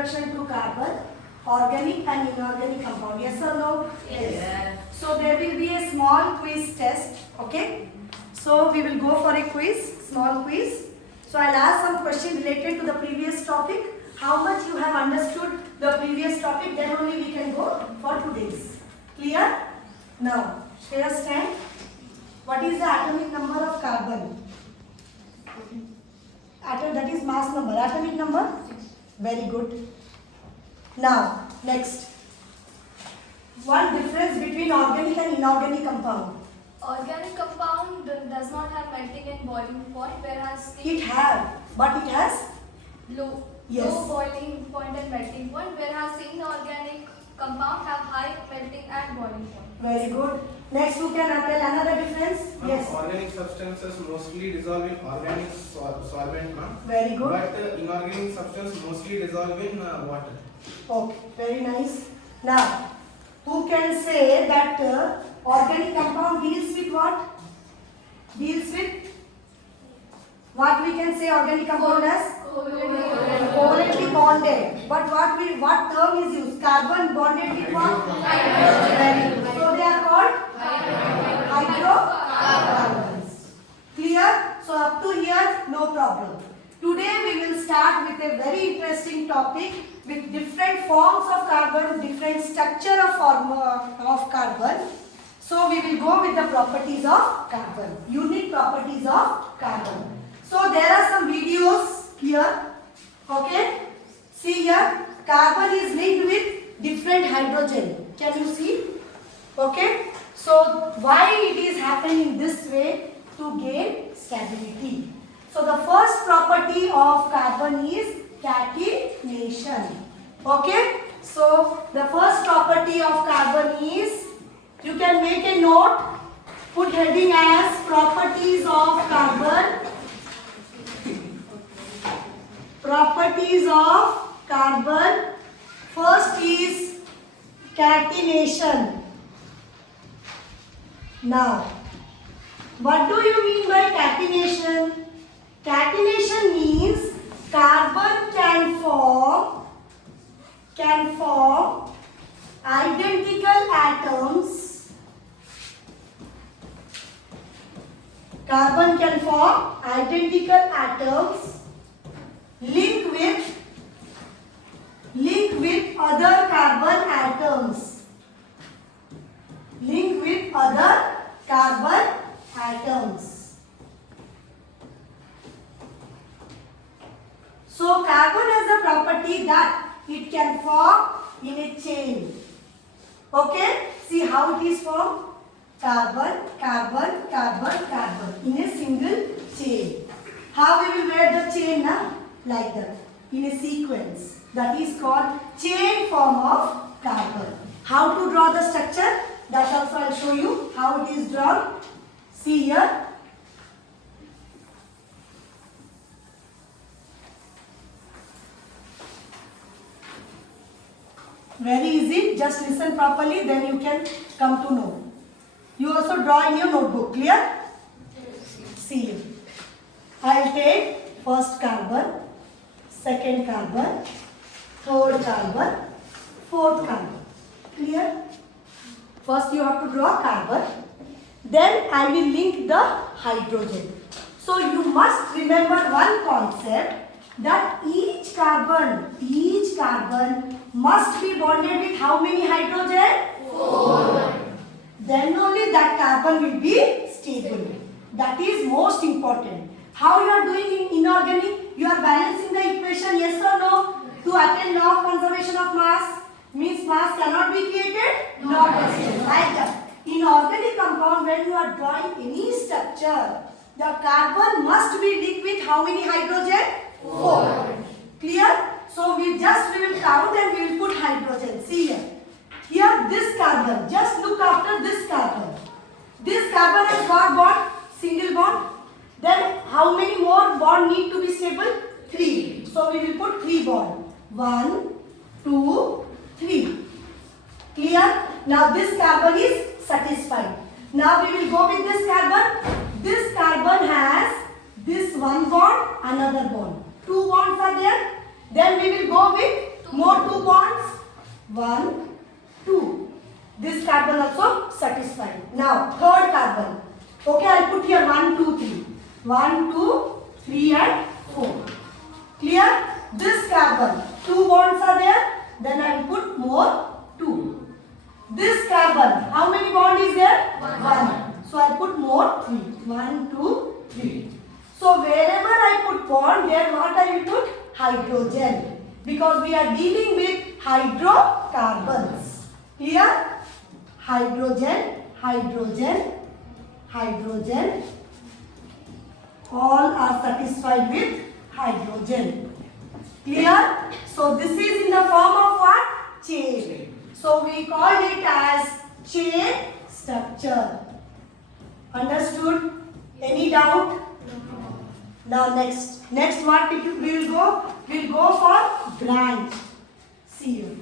introduction to carbon, organic and inorganic compound. Yes or no? Yes. So there will be a small quiz test. Okay. So we will go for a quiz, small quiz. So I'll ask some questions related to the previous topic. How much you have understood the previous topic, then only we can go for today's. Clear? Now, here stand. What is the atomic number of carbon? That is mass number. Atomic number? Very good. Now, next. One difference between organic and inorganic compound. Organic compound does not have melting and boiling point, whereas It have, but it has low Yes. boiling point and melting point, whereas the inorganic compound have high melting and boiling point. very good. Next, who can tell another difference? Yes. Organic substances mostly dissolve in organic solvent, ma'am. Very good. But inorganic substance mostly dissolve in water. Okay, very nice. Now, who can say that organic compound deals with what? Deals with what we can say organic compound as? Covalently bonded. But what term is used? Carbon bonded with what? Very good. So they are called hydrocarbons. Clear? So up to here, no problem. Today we will start with a very interesting topic with different forms of carbon, different structure of carbon. So we will go with the properties of carbon, unique properties of carbon. So there are some videos here. Okay? See here, carbon is linked with different hydrogen. Can you see? Okay? So why it is happening this way? To gain stability. So the first property of carbon is catenation. Okay? So the first property of carbon is, you can make a note, put heading as properties of carbon. Properties of carbon. First is catenation. Now, what do you mean by catenation? Catenation means carbon can form identical atoms. Carbon can form identical atoms link with other carbon atoms. Link with other carbon atoms. So carbon has a property that it can form in a chain. Okay? See how it is formed? Carbon, carbon, carbon, carbon in a single chain. How we will wear the chain now? Like that. In a sequence. That is called chain form of carbon. How to draw the structure? That also I will show you how it is drawn. See here. Very easy. Just listen properly, then you can come to know. You also draw in your notebook. Clear? See here. I will take first carbon, second carbon, third carbon, fourth carbon. Clear? First you have to draw carbon. Then I will link the hydrogen. So you must remember one concept, that each carbon must be bonded with how many hydrogen? 4. Then only that carbon will be stable. That is most important. How you are doing in inorganic? You are balancing the equation, yes or no? To attain law of conservation of mass. Means mass cannot be created? Not destroyed. Like that. In organic compound, when you are drawing any structure, the carbon must be linked with how many hydrogen? 4. Clear? So we will count and we will put hydrogen. See here. Here this carbon, just look after this carbon. This carbon has got bond, single bond. Then how many more bond need to be stable? 3. So we will put 3 bond. 1, 2, 3. Clear? Now this carbon is satisfied. Now we will go with this carbon. This carbon has this one bond, another bond. 2 bonds are there. Then we will go with More 2 bonds. 1, 2. This carbon also satisfied. Now third carbon. Okay, I'll put here 1, 2, 3. 1, 2, 3 and 4. Clear? This carbon, 2 bonds are there. Then I will put more 2. This carbon, how many bond is there? 1. So I put more 3. 1, 2, 3. So wherever I put bond, there what I will put? Hydrogen. Because we are dealing with hydrocarbons. Clear? Hydrogen, hydrogen, hydrogen. All are satisfied with hydrogen. Clear? So this is in the form of what? Chain. So we call it as chain structure. Understood? Any doubt? Now next what we will go? We will go for branch. See here.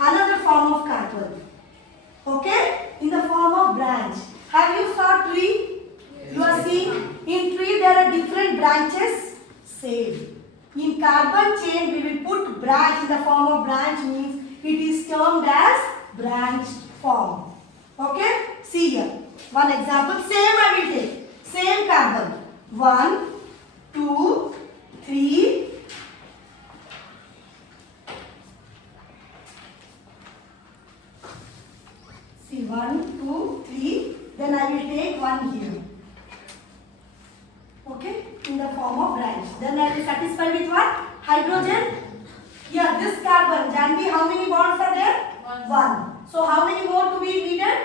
Another form of carbon. Okay? In the form of branch. Have you saw tree? You are seeing in tree there are different branches. Same. In carbon chain we will put branch in the form of branch, means it is termed as branched form. Okay? See here. One example. Same I will take. Same carbon. 1, 2, 3. See 1, 2, 3. Then I will take 1 here. Okay, in the form of branch. Then I will satisfy with what? Hydrogen. Yeah, this carbon. Janvi, how many bonds are there? 1. So how many more to be needed?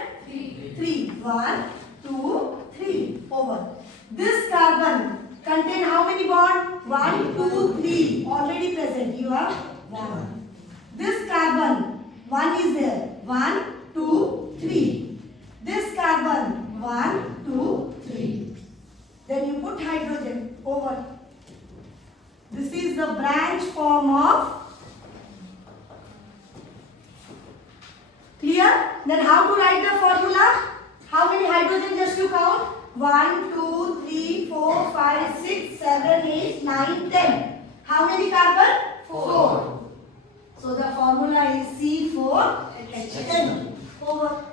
3. 1, 2, 3. Over. This carbon contain how many bonds? 1, 2, 3. Already present. You have 1. This carbon, 1 is there. 1, 2, 3. This carbon, 1, 2, 3. Then you put hydrogen over. This is the branch form of. Clear? Then how to write the formula? How many hydrogen just to count? 1, 2, 3, 4, 5, 6, 7, 8, 9, 10. How many carbon? 4. So the formula is C4H10. Over.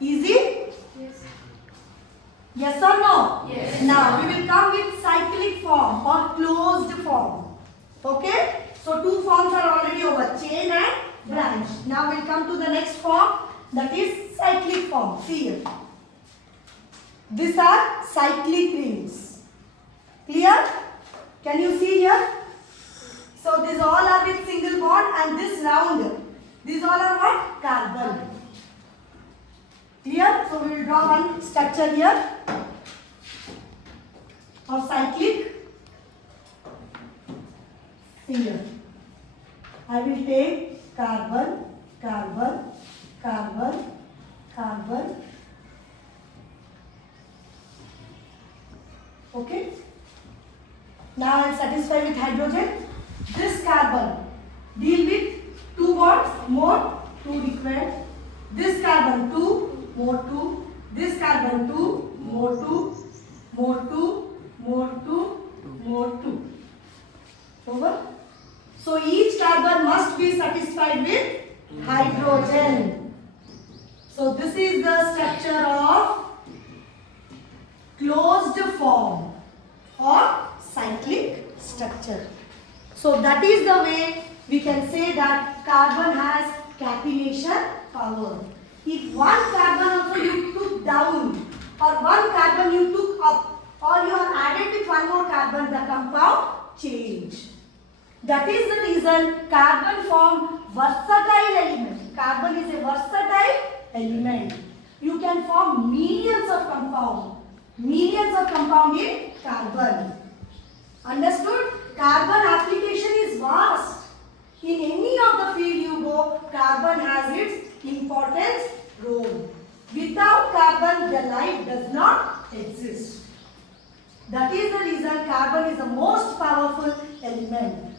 Easy? Yes or no? Yes. Now we will come with cyclic form or closed form. Okay? So 2 forms are already over. Chain and branch. Now we will come to the next form, that is cyclic form. See here. These are cyclic rings. Clear? Can you see here? So these all are with single bond and this round. These all are what? Carbon. Clear? So we will draw one structure here of cyclic. Here I will take carbon, carbon, carbon, carbon. Okay. Now I am satisfied with hydrogen. This carbon deal with 2 bonds, more 2 required. This carbon 2, more 2. This carbon 2, more 2, more 2, more 2, more 2. Over. So each carbon must be satisfied with hydrogen. So this is the structure of closed form or cyclic structure. So that is the way we can say that carbon has catenation power. If one carbon also you took down or one carbon you took up or you are added with one more carbon, the compound change. That is the reason carbon form versatile element. Carbon is a versatile element. You can form millions of compound in carbon. Understood? Carbon application is vast. In any of the field you go, carbon has its important role. Without carbon, the life does not exist. That is the reason carbon is the most powerful element.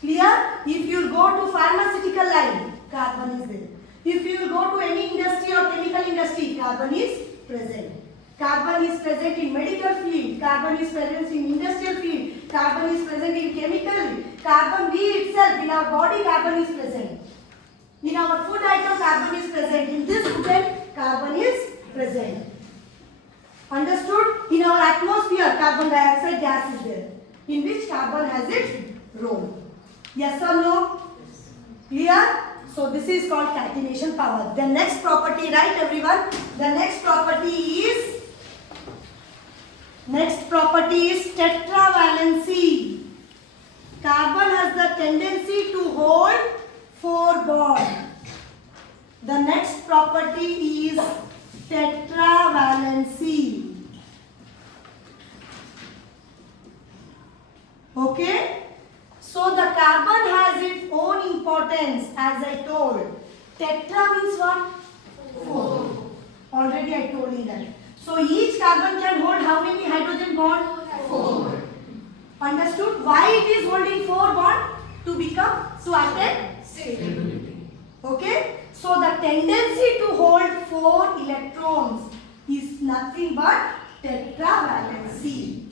Clear? If you go to pharmaceutical line, carbon is there. If you go to any industry or chemical industry, carbon is present. Carbon is present in medical field, carbon is present in industrial field, carbon is present in chemical. Carbon, we itself, in our body, carbon is present. In our food item, carbon is present. In this food, carbon is present. Understood? In our atmosphere, carbon dioxide gas is there, in which carbon has its role. Yes or no? Clear? So this is called catenation power. The next property, right everyone? The next property is tetravalency. Carbon has the tendency to hold 4 bonds. The next property is tetravalency. Okay? So the carbon has its own importance, as I told. Tetra means what? 4. Already I told you that. So each carbon can hold how many hydrogen bonds? 4. Understood? Why it is holding 4 bonds? To attain stability. Okay? So the tendency to hold 4 electrons is nothing but tetravalency.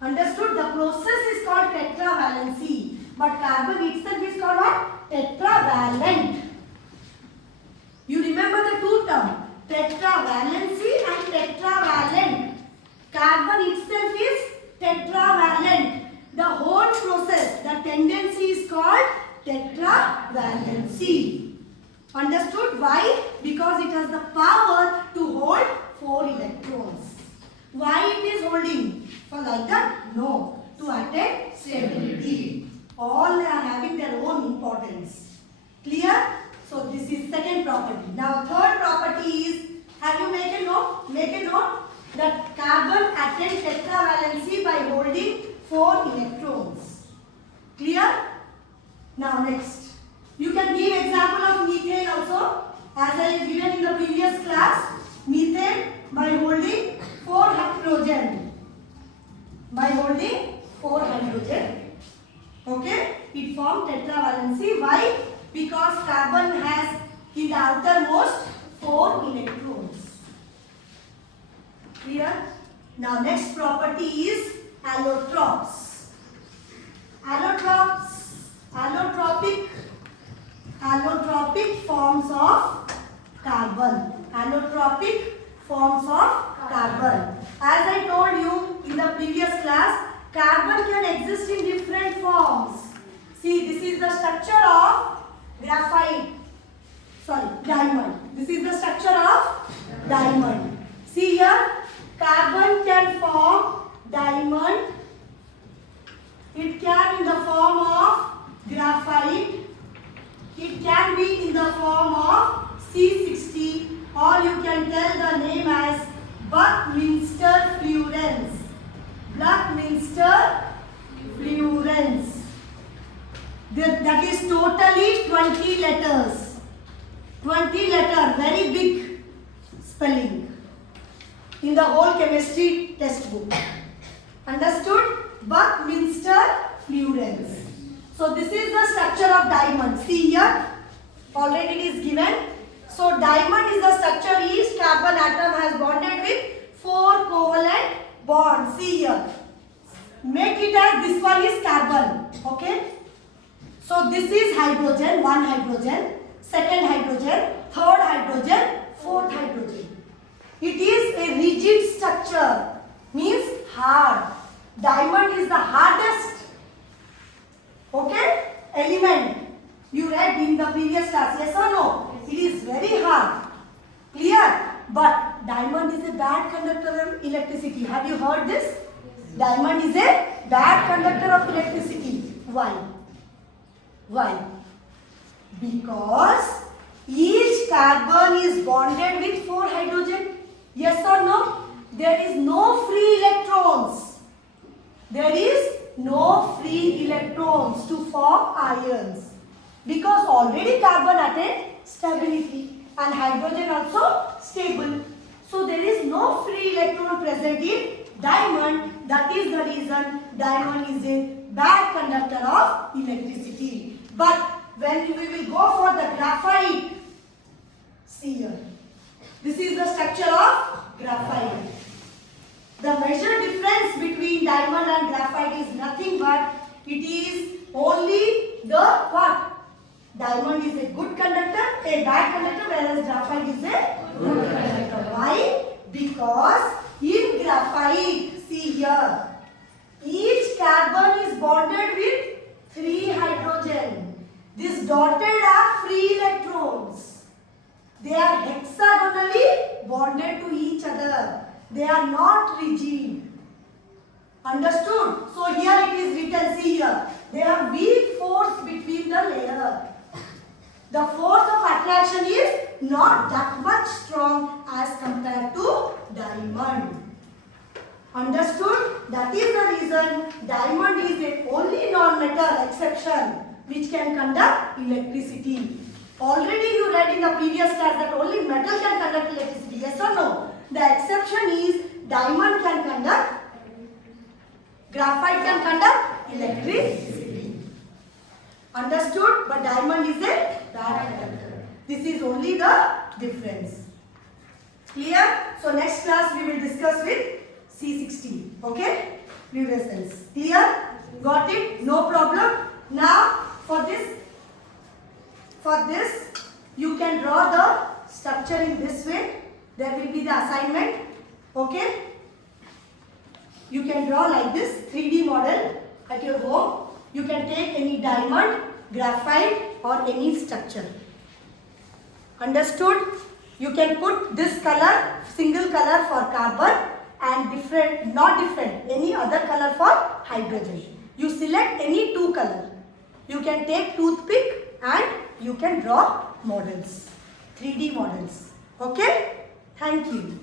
Understood? The process is called tetravalency. But carbon itself is called what? Tetravalent. You remember the two terms, tetravalency and tetravalent. Carbon itself is tetravalent. The whole process, the tendency is called tetravalency. Understood? Why? Because it has the power to hold 4 electrons. Why it is holding? For like that? No. To attain stability. All are having their own importance. Clear? So this is second property. Now third property is, have you make a note? Make a note that carbon attains tetravalency by holding 4 electrons. Clear? Now next. You can give example of methane also. As I have given in the previous class. Methane by holding 4 hydrogen. By holding 4 hydrogen. Okay? It forms tetravalency. Why? Because carbon has in the outermost 4 electrons. Clear? Now next property is allotropes. Allotropic forms of carbon. Allotropic forms of carbon. As I told you in the previous class, carbon can exist in different forms. See, this is the structure of diamond. This is the structure of diamond. See here, carbon can form diamond. It can in the form of graphite. It can be in the form of C60, or you can tell the name as Buckminster fluorines. Buckminster fluorines. That is totally 20 letters. 20 letter, very big spelling in the whole chemistry textbook. Understood? Buckminster fluorines. So this is the structure of diamond. See here, already it is given. So diamond is the structure. Each carbon atom has bonded with 4 covalent bonds. See here. Make it as this one is carbon. Okay. So this is hydrogen, 1 hydrogen, 2nd hydrogen, 3rd hydrogen, 4th hydrogen. It is a rigid structure. Means hard. Diamond is the hardest, okay, element. You read in the previous class, yes or no? It is very hard. Clear? But diamond is a bad conductor of electricity. Have you heard this? Diamond is a bad conductor of electricity. Why? Why? Because each carbon is bonded with 4 hydrogen. Yes or no? There is no free electrons. There is no free electrons to form ions. Because already carbon attained stability and hydrogen also stable. So there is no free electron present in diamond. That is the reason diamond is a bad conductor of electricity. But when we will go for the graphite, see here. This is the structure of graphite. The major difference between diamond and graphite is nothing but it is only the what? Diamond is a good conductor, a bad conductor, whereas graphite is a good conductor. Why? Because in graphite, see here, each carbon is bonded with 3 hydrogen. These dotted are free electrons. They are hexagonally bonded to each other. They are not rigid. Understood? So here it is written, see here, they have weak force between the layer. The force of attraction is not that much strong as compared to diamond. Understood? That is the reason diamond is the only non-metal exception which can conduct electricity. Already you read in the previous class that only metal can conduct electricity. Yes or no? The exception is diamond can conduct, graphite can conduct electricity. Understood? But diamond is a bad conductor. This is only the difference. Clear? So next class we will discuss with C60. Okay? Fluorescence. Clear? Got it? No problem. Now for this you can draw the structure in this way. There will be the assignment. Okay? You can draw like this 3D model at your home. You can take any diamond, graphite or any structure. Understood? You can put this color, single color for carbon and any other color for hydrogen. You select any 2 color. You can take toothpick and you can draw models, 3D models. Okay? Thank you.